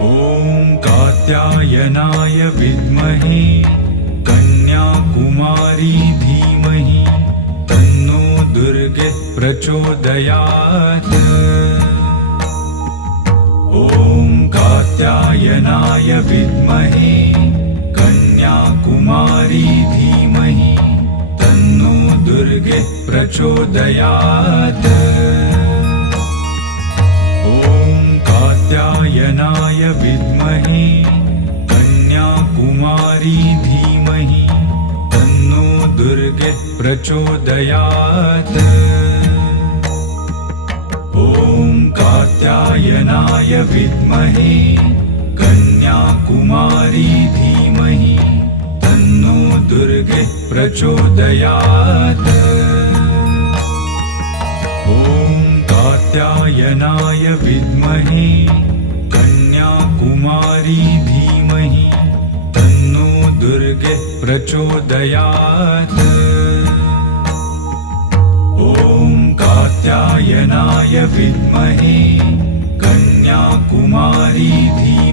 ॐ कात्यायनाय विद्महे कन्याकुमारी धीमहि तन्नो दुर्गे प्रचोदयात्। ॐ कात्यायनाय विद्महे कन्याकुमारी धीमहि तन्नो दुर्गे प्रचोदयात्। ॐ कात्यायनाय विद्महे कन्याकुमारी धीमहि तन्नो दुर्गे प्रचोदयात्। ॐ कात्यायनाय विद्महे कन्याकुमारी धीमहि तन्नो दुर्गे प्रचोदयात्। ॐ कात्यायनाय विद्महे कन्याकुमारी धीमहि तन्नो दुर्गे प्रचोदयात्। ॐ कात्यायनाय विद्महे कन्याकुमारी धीमहि